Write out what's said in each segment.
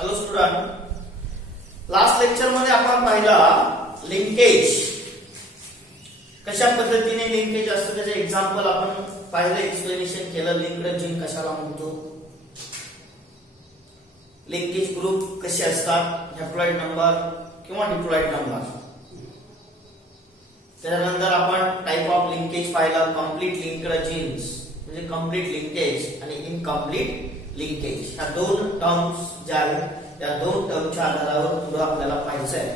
Hello student, last lecture मध्ये आपण पाहिला लिंकेज कशा पद्धतीने लिंकेज असतं त्याचे एक्झाम्पल आपण पाहिलं, एक्सप्लेनेशन केलं. लिंक्ड जिंक कशाला म्हणतो, लिंकेज ग्रुप कसे असतात, हॅप्लॉइड नंबर किंवा डिप्लॉइड नंबर. त्यानंतर आपण टाइप ऑफ लिंकेज पाहिला, कंप्लीट लिंक्ड जीन्स म्हणजे कंप्लीट लिंकेज आणि इनकम्प्लीट लिंकेज. ह्या दोन टर्म्स ज्या आहेत त्या दोन टर्मच्या आधारावर पुढे आपल्याला पाहायचं आहे.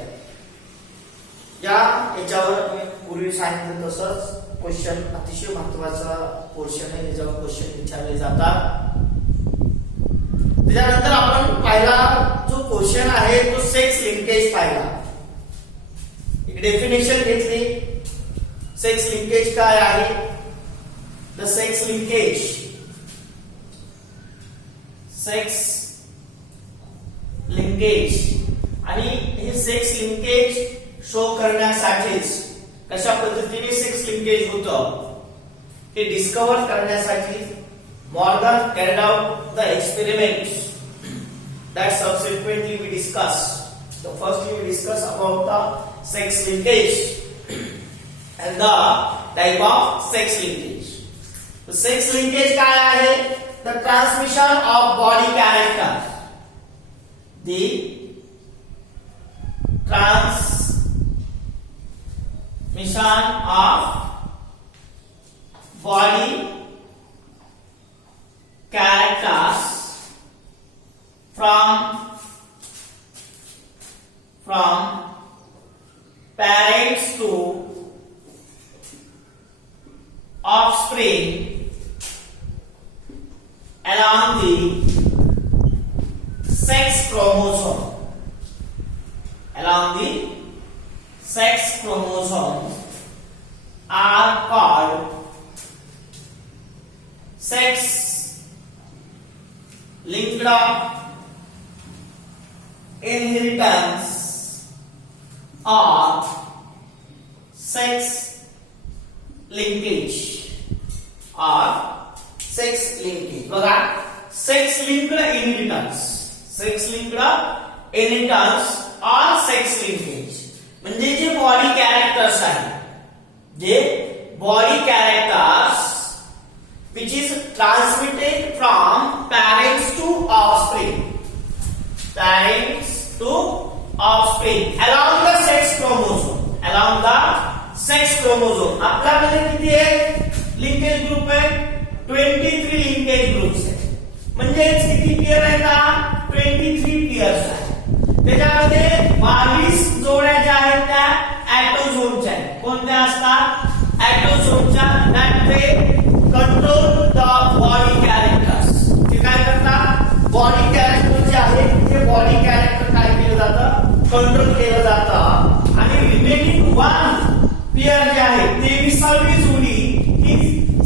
याच्यावर मी पूर्वी सांगितलं तसंच क्वेश्चन अतिशय महत्वाचा पोर्शन आहे, त्याच्यावर क्वेश्चन विचारले जातात. त्याच्यानंतर आपण पाहिला जो क्वेश्चन आहे तो सेक्स लिंकेज पाहिला. एक डेफिनेशन घेतली, सेक्स लिंकेज काय आहे. The sex linkage, sex linkage आणि हे सेक्स लिंकेज शो करण्यासाठीच कशा पद्धतीने सेक्स लिंकेज होतं हे डिस्कवर करण्यासाठी Morgan carried out the experiments that subsequently we discussed. So firstly we discuss about the sex linkage and the type of sex linkage. So sex linkage काय आहे? The transmission of body character. The transmission of body characters from parents to offspring along the sex chromosome. Along the sex chromosomes are called sex linked inheritance or sex linkage or sex linkage. बघा, sex linked inheritance, sex linked inheritance or sex linkage म्हणजे जे body characters आहेत, जे body characters which is transmitted from parents to offspring, parents to offspring along the sex chromosome, along the sex chromosome. आपल्याकडे किती आहे linkage group आहे? 23 linkage groups आहेत. म्हणजे किती पेयर आहेत? 23 पेयर्स आहेत. त्याच्यामध्ये 22 जोड्या ज्या आहेत त्या ऍटोझोमच्या आहेत. कोणत्या असतात? ऍटोझोमच्या. that they control the body characters. ते काय करतात? बॉडी कॅरेक्टर जे आहे ते बॉडी कॅरेक्टर काय केलं जातं? कंट्रोल केलं जातं. आणि रिमेनिंग वन पेयर जे आहे 23वी जोडी ही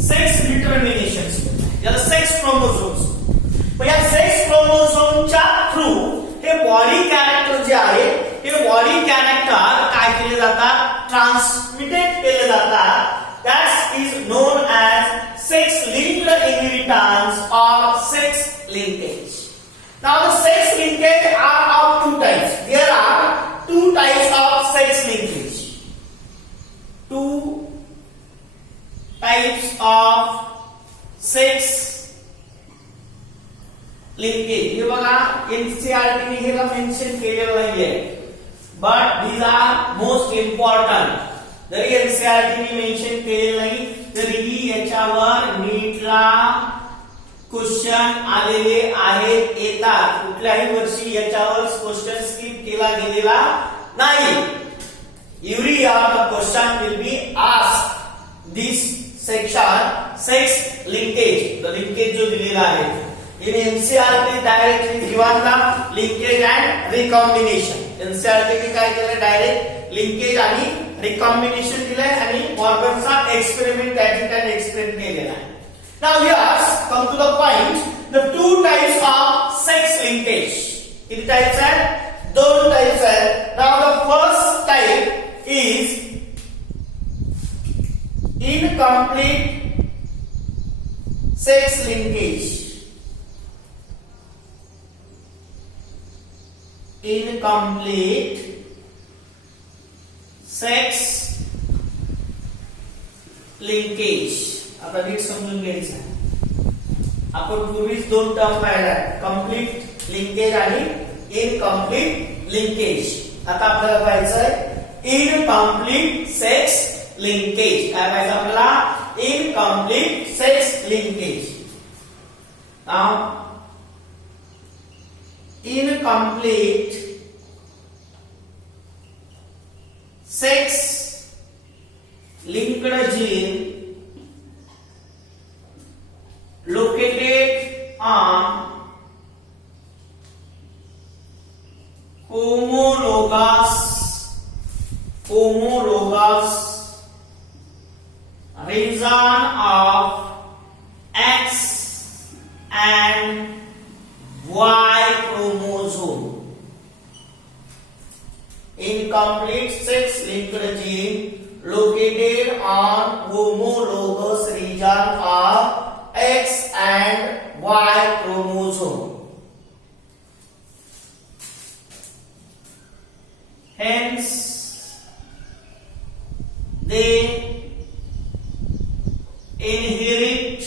सेक्स डिटर्मिनेशन, याला सेक्स क्रोमोझोम्स. पण या सेक्स क्रोमोझोमच्या थ्रू हे बॉडी कॅरेक्टर जे आहे हे बॉडी कॅरेक्टर काय केले जातात? ट्रान्समिटेड केले जातात. That is known as sex linked inheritance or sex linkage. Now the sex linkage are of two types. There are two types of sex linkage. Two types of sex linkage. हे बघा, NCERT ने हे mention केलेलं नाहीये, but these are most important. जरी NCERT ने mention केलेलं नाही तरीही याच्यावर नीटला क्वेश्चन आलेले आहेत, येतात. कुठल्याही वर्षी याच्यावर क्वेश्चन स्किप केला गेलेला नाही. Every year the question will be asked this section sex linkage. The linkage जो दिलेला आहे in NCERT directly given the linkage and recombination. NCERT ने काय केलं? डायरेक्ट लिंकेज आणि रिकॉम्बिनेशन दिलंय आणि मॉर्गनचा एक्सपेरिमेंट त्या ठिकाणी एक्सप्लेन केलेला आहे. Now here come to the point, the two types of sex linkage. किती टाइप्स आहेत? दोन टाइप्स आहेत. Now the first type is incomplete sex linkage. incomplete sex linkage. आता नीट समजून घ्यायचं. आपण पूर्वीच दोन टर्म पाहिल्या, कंप्लीट लिंकेज आणि इनकम्प्लीट लिंकेज. आता आपल्याला पाहायचंय इनकम्प्लीट सेक्स लिंकेज. काय पाहिजे आपल्याला? Incomplete sex linkage. Incomplete sex linked gene located on homologous region of X and Y chromosome. Incomplete sex linked gene located on homologous region of X and Y chromosome. Hence, they inherit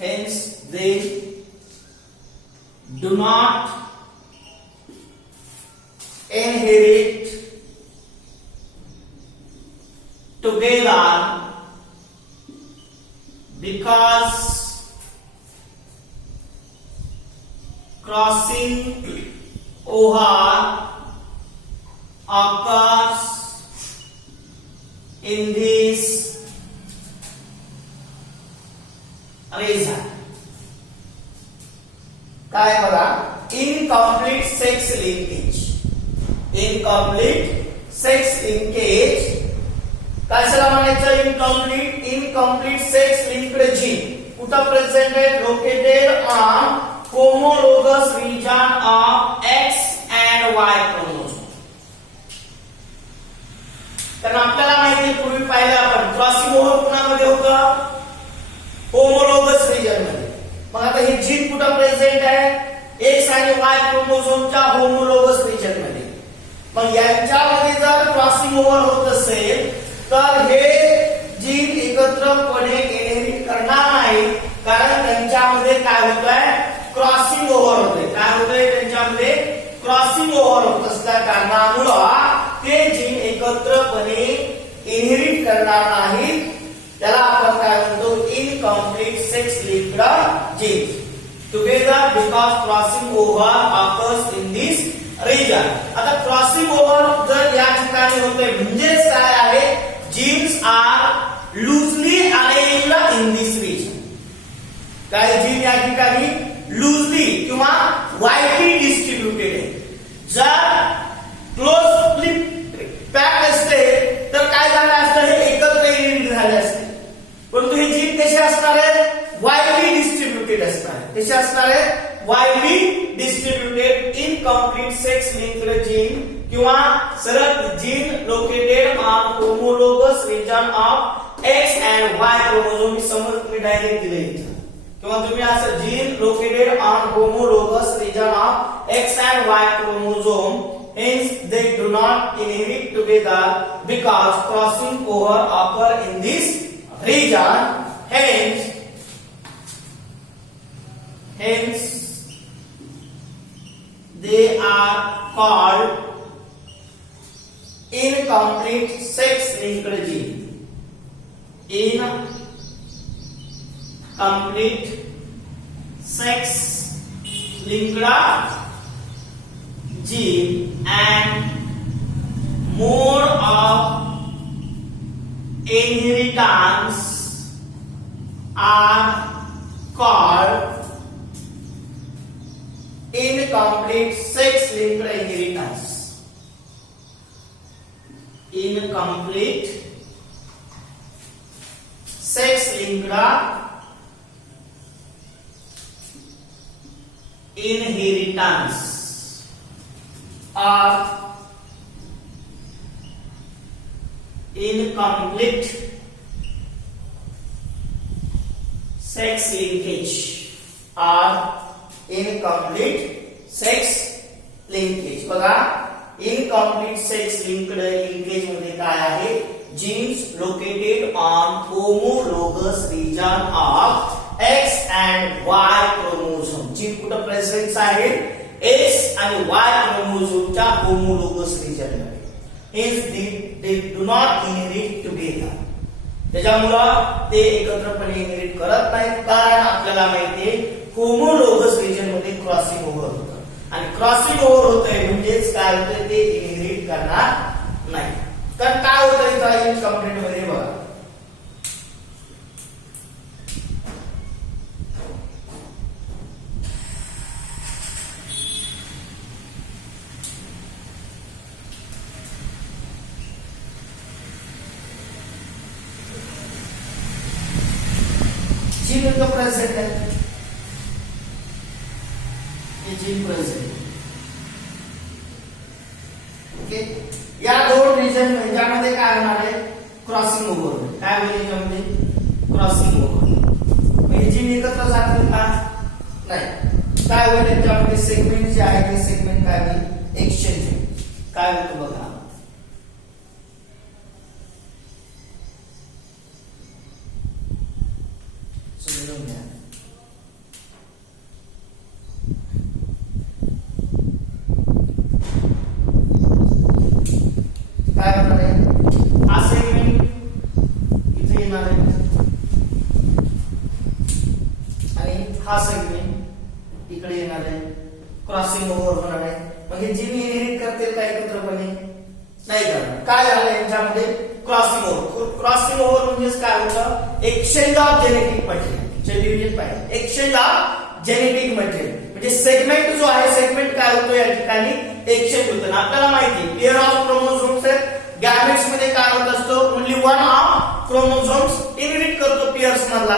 hence they do not inherit together because crossing over occurs in this region. काय बघा, incomplete sex linkage. Incomplete sex linkage कशाला म्हणायचं? Incomplete sex linked gene कुठं present आहे? Located on homologous region of X and Y chromosome. कारण आपल्याला माहिती आहे, पूर्वी पाहिलं आपण, क्रॉसिंग ओव्हर कुणामध्ये होतं? होमोलोगस रिजन मध्ये. मग आता हे जीन कुठं प्रेझेंट आहे? एक्स आणि वाय क्रोमोझोमच्या होमोलोगस रिजन मध्ये. मग यांच्यामध्ये जर क्रॉसिंग ओव्हर होत असेल तर हे जीन एकत्रपणे इनहेरिट करणार नाही, कारण त्यांच्यामध्ये काय होतंय? क्रॉसिंग ओव्हर होते. काय होतंय? त्यांच्यामध्ये क्रॉसिंग ओव्हर होत असल्या कारणामुळे ते जीन एकत्रपणे इनहेरिट करणार नाहीत. त्याला आपण काय म्हणतो? Incomplete sex linked genes. Together because crossing over occurs in this region. आता क्रॉसिंग ओव्हर जर या ठिकाणी होते म्हणजेच काय आहे? Genes are loosely arranged in this region. काय जीन या ठिकाणी लूजली किंवा वाईडली डिस्ट्रीब्युटेड आहे. जर क्लोजली पॅक असते तर काय झालं असतं? हे एकत्र इनहेरिट झाले असते. परंतु हे जीन कसे असणार आहेत? वाईडली डिस्ट्रीब्युटेड असणार आहेत. कसे असणार आहेत? Widely distributed. Incomplete sex linked gene किंवा सरळ gene located on homologous region of X and Y chromosome. मी समज तुम्ही डायरेक्ट दिले इथं, किंवा तुम्ही असं gene located on homologous region of X and Y chromosome. Hence they do not inherit together because crossing over occur in this region. Hence they are called incomplete sex linked gene. Incomplete sex linked gene and mode of inheritance are called incomplete sex linked inheritance. Incomplete sex linked inheritance or incomplete sex linkage are incomplete sex linkage. बघा incomplete sex linkage मध्ये काय आहे, genes located on homologous region of X and Y chromosome. Gene कुठे present आहे, X आणि Y क्रोमोझोमच्या homologous region मध्ये. Hence they do not inherit together. त्याच्यामुळं ते एकत्रपणे इनहेरिट करत नाहीत, कारण आपल्याला माहितीये होमोलोगस रिजन मध्ये क्रॉसिंग ओव्हर होतं आणि क्रॉसिंग ओव्हर होतंय म्हणजेच काय होतंय, ते इनहेरिट करणार नाही. तर काय होतं इथं इनकम्प्लीट मध्ये बघा, जीन इथं प्रेझेंट आहे, हे जीन प्रेझेंट. ओके, या दोन रिजन ह्याच्यामध्ये काय होणार आहे, क्रॉसिंग ओव्हर. काय होईल याच्यामध्ये, क्रॉसिंग ओव्हर. म्हणजे जीन एकत्र जातील का, नाही. काय होईल याच्यामध्ये, सेगमेंट जे आहे ते सेगमेंट काय होईल, एक्सचेंज होईल. काय होतं बघा, समजून घ्या. काय होणार आहे, हा सेगमेंट इथे येणार आहे आणि हा सेगमेंट इकडे येणार आहे, क्रॉसिंग ओव्हर होणार आहे. म्हणजे जीन इनहेरिट करतील का एकत्रपणे, नाही करणार. काय झालं यांच्यामध्ये, क्रॉसिंग ओव्हर. क्रॉसिंग ओव्हर म्हणजेच काय होतं, exchange of genetic material. Division पाहिजे, एक्सचेंज ऑफ जेनेटिक मटेरियल म्हणजे सेगमेंट जो आहे, सेगमेंट काय होतो या ठिकाणी, एक्सचेंज होतं. आपल्याला माहिती आहे पेअर ऑफ क्रोमोझोम्स आहेत, गॅमेट्स मध्ये काय होत असतो, only one of chromosomes inherit करतो पेअर्स मधला.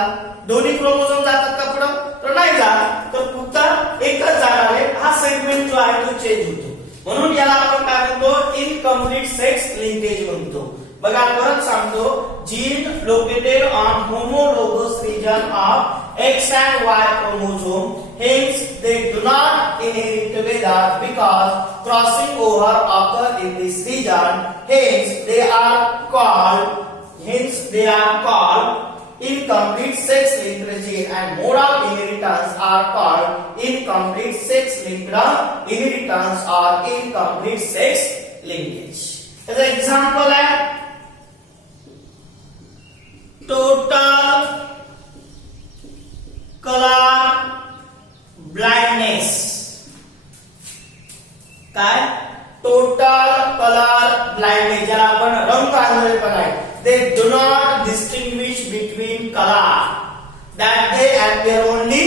दोन्ही क्रोमोझोम जातात का पुढे, तर नाही जात, तर फक्त एकच जाणार आहे. हा सेगमेंट जो आहे तो चेंज होतो, म्हणून याला आपण काय म्हणतो, इनकम्प्लीट सेक्स लिंकेज म्हणतो. बघा परत सांगतो, gene located on homologous region of X and Y chromosome, hence they do not inherit together because crossing over occur in this region. Hence they are called incomplete sex linked gene, and mode of inheritance are called incomplete sex linked inheritance or incomplete sex linkage. As an example है total color blindness. काय, total colour blindness, ज्याला आपण रंग आंधळेपणा आहे. They do not distinguish between color, that they appear only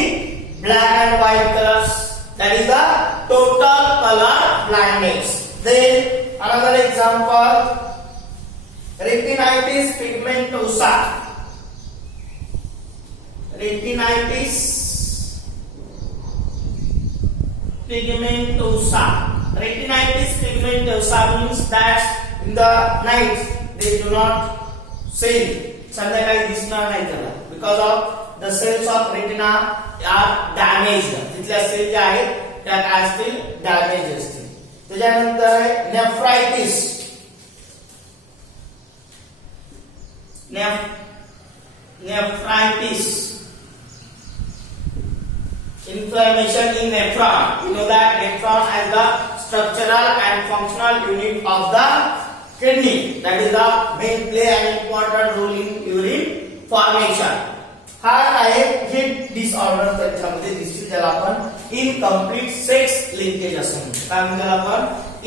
black and white colors. That is the total color blindness. Then another example, retinitis pigmentosa. Retinitis pigmentosa. Retinitis pigmentosa means that in the night they do not see. संध्याकाळी दिसणार नाही त्याला, because of the cells of retina are damaged. तिथल्या sale ज्या आहेत त्या काय असतील, डॅमेज असतील. त्याच्यानंतर आहे नेफ्रायटिस. नेफ्रायटिस, inflammation in nephron. You know that nephron as the structural and functional unit of the kidney, that is the main play an important role in urine formation. हा आहे हे डिसऑर्डर त्याच्यामध्ये दिसतील, ज्याला आपण इनकम्प्लीट सेक्स लिंकेज असं म्हणतो. काय म्हणतो आपण,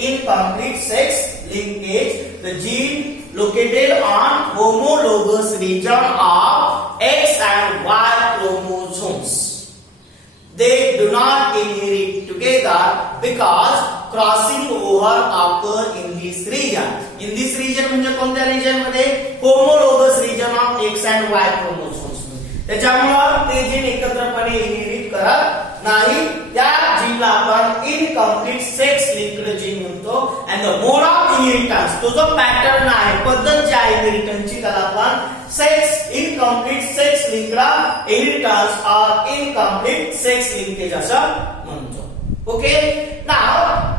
incomplete sex linkage. The gene located on homologous region of X and Y chromosomes. They do not inherit together because crossing over occur in this region. In this region म्हणजे कोणत्या region मध्ये, homologous region of X and Y chromosomes. त्याच्यामुळे ते gene एकत्रपणे inherit करत नाही. त्या जीनला आपण इनकम्प्लीट सेक्स लिंक्ड जीन म्हणतो. And the mode of inheritance, तो जो पॅटर्न आहे, पद्धत जी आहे इनहेरिटन्सची, त्याला आपण sex incomplete sex linked inheritance और इनकम्प्लीट सेक्स लिंकेज असं म्हणतो. Okay, now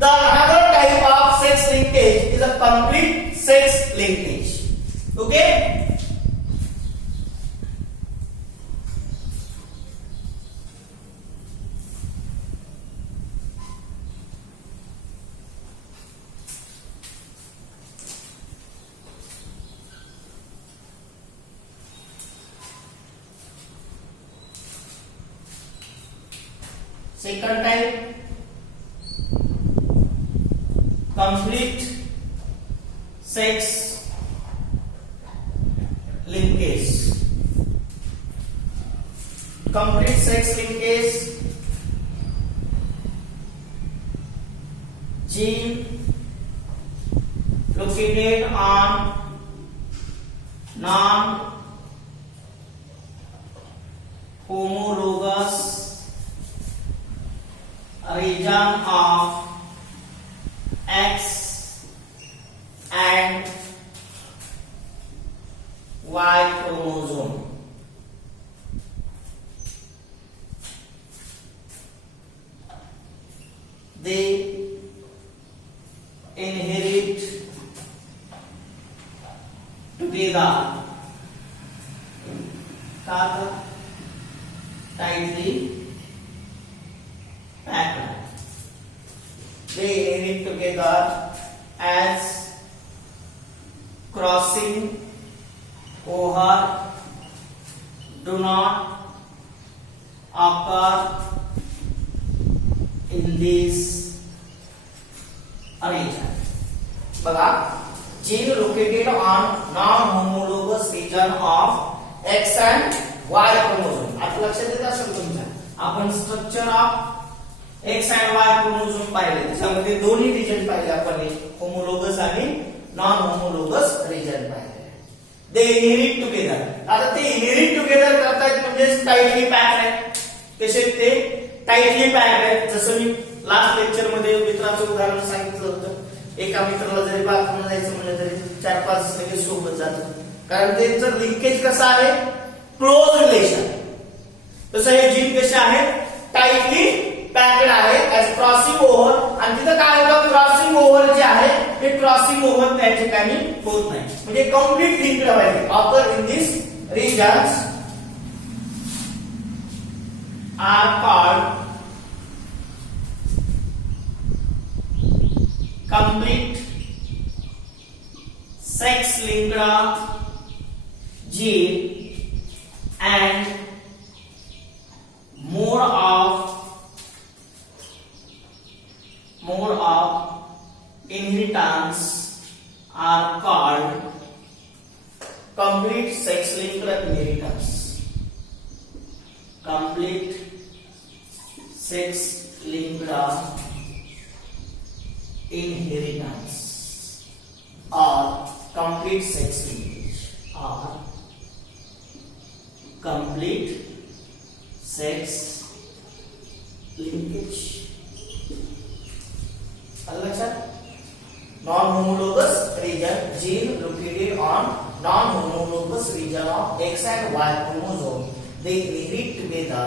the another type of sex linkage is a complete sex linkage. Okay, second type, complete sex linkage. Complete sex linkage, gene located on non homologous region of X and Y chromosome. They inherit together tightly packed. They inherit together as crossing over do not occur in this region. बघा, gene located on non-homologous region of X and Y chromosome. आता लक्षात येत असेल तुमच्या, आपण structure of X and Y chromosome पाहिले, त्याच्यामध्ये दोन्ही रिजन पाहिले आपण, होमोलोगस आणि नॉन होमोलोगस रिजन पाहिले. दे इनहेरिट टुगेदर. आता ते इनहेरिट टुगेदर करतायत म्हणजे टाइटली पॅक्ड आहे. कसे ते टाइटली पॅक्ड आहे. जसं मी लास्ट लेक्चर मध्ये मित्राचं उदाहरण सांगितलं होतं, एका मित्राला जरी बाथरूमला जायचं म्हणलं तरी 4-5 लगेच सोबत जातात, कारण त्यांचं लिंकेज कसं आहे, क्लोज रिलेशन. तसं हे जीन कसे आहेत, टाइटली पॅकेड आहे ऍज क्रॉसिंग ओव्हर. आणि तिथं काय होतं, क्रॉसिंग ओव्हर जे आहे ते क्रॉसिंग ओव्हर त्या ठिकाणी होत नाही, म्हणजे कम्प्लीट लिंक्ड पाहिजे. Occur in this regions are called complete sex linked gene and mode of inheritance are called complete sex linked inheritance. Complete sex linked inheritance or complete sex linkage or complete sex linkage. Non-homologous region, gene located on non-homologous region of X and Y chromosome. They inherit together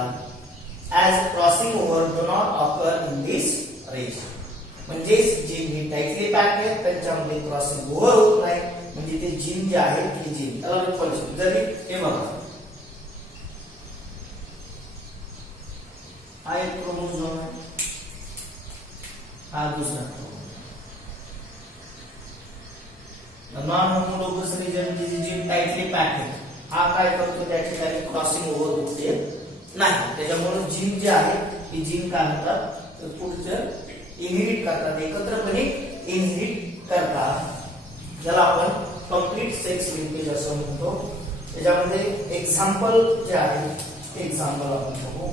as crossing over do not occur in this region. म्हणजे gene ही tightly pack आहे, त्यांच्यामध्ये crossing over होत नाही, म्हणजे ते gene जे आहे ते जीन त्याला रिपल्शन. जरी हे बघा, हा एक क्रोमोझोम आहे, हा दुसरा क्रोमोझोम. नॉन होमोलोगस रिजन जे जीन टाइटली पॅक आहे, हा काय करतो, त्या ठिकाणी क्रॉसिंग ओव्हर होते नाही. त्याच्यामुळे जीन जे आहे ही जीन काय म्हणतात, तर पुढचं इनहेरिट करतात, एकत्रपणे इनहेरिट करतात, ज्याला आपण कंप्लीट सेक्स लिंकेज असं म्हणतो. त्याच्यामध्ये एक्झाम्पल जे आहे, एक्झाम्पल आपण बघू.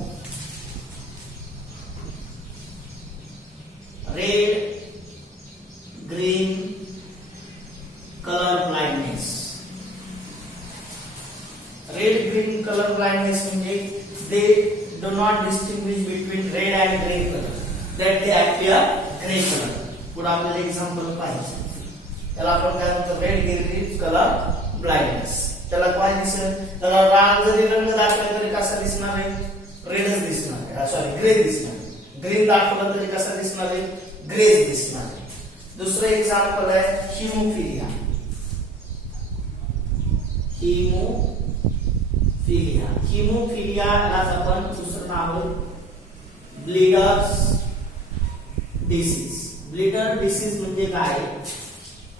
Red green colour blindness. Red green colour blindness म्हणजे they do not distinguish between red and green colour, that they appear gray color. पुढे आपल्याला एक्झाम्पल पाहिजे. त्याला आपण काय म्हणतो, रेड ग्रीन कलर ब्लाइंडनेस. त्याला काय दिसेल, त्याला राग जरी रंग दाखवला तरी कसा दिसणार आहे, रेडच दिसणार आहे, सॉरी ग्रे दिसणार आहे. ग्रीन दाखवला तरी कसा दिसणार आहे, ग्रे दिसणार आहे. दुसरं एक्झाम्पल आहे हिमोफिलिया. हिमोफिलियालाच आपण दुसरं नाव आहे ब्लीडर्स डिसीज. ब्लीडर डिसीज म्हणजे काय,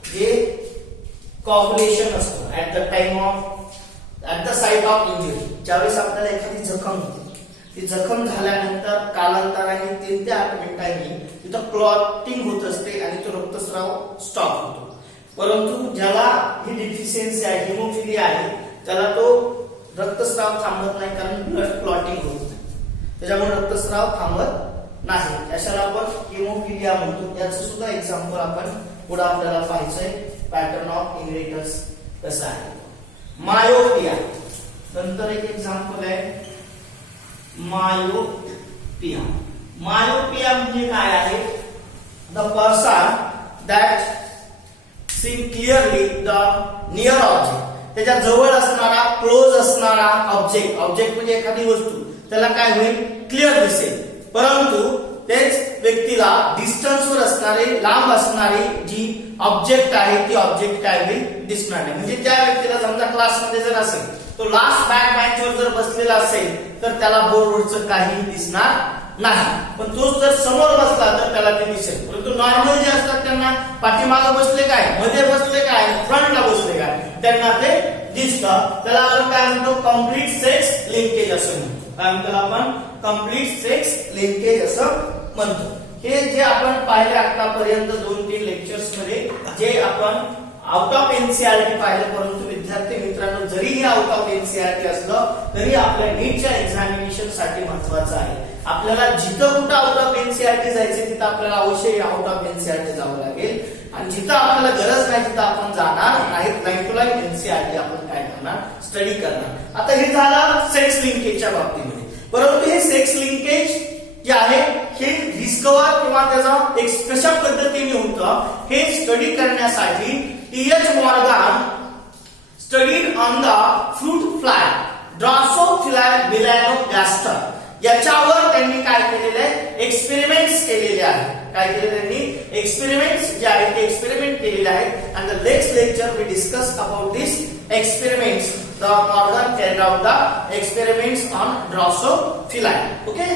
जे कॉग्युलेशन असतं at the site of injury. ज्यावेळेस आपल्याला एखादी जखम होते, ती जखम झाल्यानंतर कालांतराने 3 ते 8 मिनिटांनी तिथं क्लॉटिंग होत असते आणि तो रक्तस्राव स्टॉप होतो. परंतु ज्याला ही डिफिशियन्सी आहे, हिमोफिलिया आहे, त्याला तो रक्तस्राव थांबत नाही, कारण ब्लड क्लॉटिंग होत नाही, त्याच्यामुळे रक्तस्राव थांबत नाही. अशाला आपण हिमोफिलिया म्हणतो. याचं सुद्धा एक्झाम्पल आपण पुढे आपल्याला पाहायचंय, पॅटर्न ऑफ इनहेरिटन्स कसं आहे. मायोपिया, नंतर एक एक्झाम्पल आहे मायोपिया. मायोपिया म्हणजे काय आहे, the person that see clearly the near object. त्याच्या जवळ असणारा, क्लोज असणारा ऑब्जेक्ट म्हणजे एखादी वस्तू, त्याला काय होईल, क्लिअर दिसेल. परंतु तेच व्यक्तीला डिस्टन्सवर असणारे, लांब असणारी जी ऑब्जेक्ट आहे ती ऑब्जेक्ट काय होईल, दिसणार नाही. म्हणजे त्या व्यक्तीला समजा क्लासमध्ये जर असेल, तो लास्ट बॅक बेंचवर जर बसलेला असेल तर त्याला बोर्डवरचं काही दिसणार नाही. पण तोच जर समोर बसला तर त्याला ते दिसेल. परंतु नॉर्मल जे असतात त्यांना पाठीमागे बसले काय, मध्ये बसले काय, फ्रंटला बसले काय, त्यांना ते दिसतं. त्याला आपण काय म्हणतो, कम्प्लीट सेक्स लिंकेज असं म्हणतो. काय म्हणतो आपण, कम्प्लीट सेक्स लिंकेज असं म्हणतो. हे जे आपण पाहिले आतापर्यंत 2-3 लेक्चर्स मध्ये, जे आपण आउट ऑफ एनसीईआरटी पाहिलं, परंतु विद्यार्थी मित्रांनो, जरी हे आउट ऑफ एनसीईआरटी असलं तरी आपल्या नीटच्या एक्झामिनेशन साठी महत्वाचं आहे. आपल्याला जिथं कुठं आउट ऑफ एनसीईआरटी जायचं तिथं आपल्याला अवश्य आउट ऑफ एनसीईआरटी जावं लागेल, आणि जिथं आपल्याला गरज नाही तिथं आपण जाणार नाही. तुला एनसीईआरटी आपण काय करणार, स्टडी करणार. आता हे झालं सेक्स लिंकेजच्या बाबतीमध्ये. परंतु हे सेक्स लिंकेज जे आहे हे डिस्कवर किंवा त्याचा कशा पद्धतीने होतं हे स्टडी करण्यासाठी T H. Morgan studied on the fruit fly drosophila melanogaster. याच्यावर त्यांनी काय केलेले आहे, एक्सपेरिमेंट्स केलेले आहेत. काय केले त्यांनी, एक्सपेरिमेंट्स जे आहेत ते एक्सपेरिमेंट केलेले आहेत. And the next lecture we discuss about this experiments. The Morgan carried out the experiments on Drosophila. Okay.